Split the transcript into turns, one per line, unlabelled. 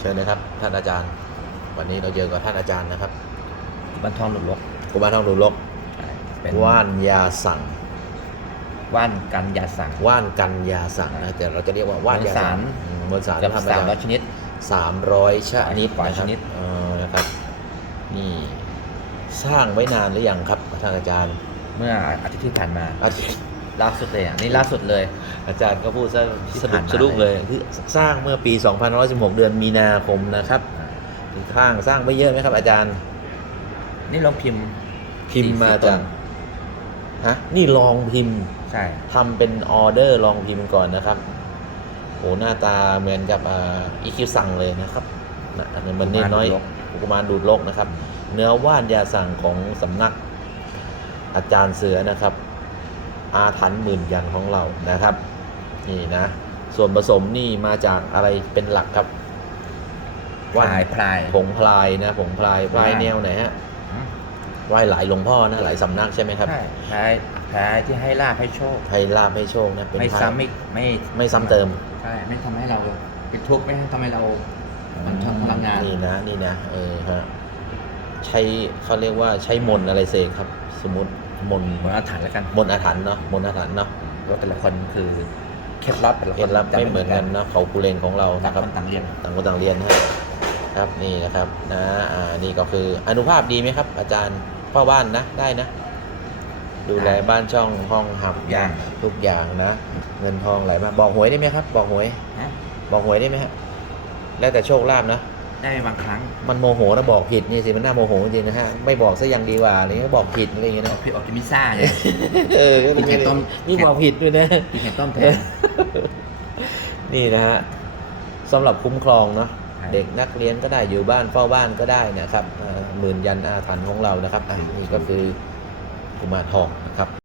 เชิญนะครับ ท่านอาจารย์ วันนี้เราเจอกับท่านอาจารย์นะครับ
บ้านทองหลุดลก
กุมารทองดูลก
เป็น
ว่านยาสั่ง
ว่านกันยาสั่ง
ว่านกันยาสั่งนะแต่เราจะเรียกว่าว่านยาสั่ง
มวลสาร
อืมมวลสาร
เกือบ
ทำ
สามร้อยชนิด
สามร้อยชนิด
กว่า
นะครับ
ชนิด
เออนะครับ นี่สร้างไว้นานหรือยังครับท่านอาจารย์
เมื่ออาทิตย์ที่ผ่านมา
อาทิตย์
ล่าสุดเลยอะนี่ล่าสุดเลย
อาจารย์ก็พูดซะ
ที่
สะดุ
ผ่ากนมา
สะดุกเลยคือสร้างเมื่อปี 2516 เดือนมีนาคมนะครับที่ข้างสร้างไม่เยอะไหมครับ อาจารย์
นี่ลองพิมพ์
พิมพ์มา
สี่สิบต้
จาก
น
ฮะนี่ลองพิมพ์
ใช่
ทำเป็นออเดอร์ลองพิมพ์ก่อนนะครับโหหน้าตาเหมือนกับอ่าอีคิวสั่งเลยนะครับนะอันนี้มันเน้นน้อยกุมารดูดโลกนะครับ เนื้อว่านยาสั่งของสำนักอาจารย์เสือนะครับ อาถรรพ์หมื่นยันของเรานะครับ นี่นะ ส่วนผสมนี่มาจากอะไรเป็นหลักครับ
พลายพลาย
ผงพลายนะผงพลายพลาย
อ่า
แนวไหนฮะ
อืม
ไหว้หลายหลวงพ่อนะหลายสำนักใช่ไหมครับ
ใช่พลายพลายที่ให้ลาบให้โชค
ให้ลาบให้โชคนะเป็น
ไม่
พลาย
ซ้ำไม่ไม่
ไม่ซ้ำเติม
ใช่ไม่ทำให้เราเป็นทุกข์ไม่ทำให้เรามันทำพลังงาน
นี่นะนี่นะเออฮะใช้เขาเรียกว่าใช้มนต์อะไรเสกครับ สมมติ มนต์
เหมือนอาถรรพ์แล้วกัน
มนต์อาถรรพ์เนาะมนต์อาถรรพ์เนาะ
ว่าแต่ละคนคือเคล็ดลับแต่ละคน
เคล็ดลับไม่เหมือนกันเนาะเขากุเลนของเรา
ต่าง
นะค
ครับนต่างเรียน
ต่างคนต่างเรียนนะครับครับนี่นะครับนะอ่านี่ก็คืออนุภาพดีไหมครับ อาจารย์พ่อบ้านนะได้นะ ดูแลบ้านช่องห้องหับ
ทุกอย่าง
ทุกอย่างนะ เงินทองไหลมาบอกหวยได้ไหมครับ บอกหวย
ฮะ
บอกหวยได้ไหมฮะแล้วแต่โชคลาภนะ
ได้บางครั้ง
มันโมโหนะบอกผิดนี่สิมันน่าโมโหจริงนะฮะไม่บอกซะยังดีกว่าอะไรเงี้ยบอกผิดอะไรอย่างเงี้ย
อ
นะ
อกพี่ออกกินพิซซ่าไง
เออ
กินไข่ต้ม
นี่บอกผิดด้วยนะ
กินแข่งต้มแทน
นี่นะฮะสำหรับคุ้มครองเนาะ
ใช่
เด็กนักเรียนก็ได้อยู่บ้านเฝ้าบ้านก็ได้นะครับอ่าหมื่นยันอาถรรพ์ของเรานะครับอะนี่ก็คือกุมารทองนะครับ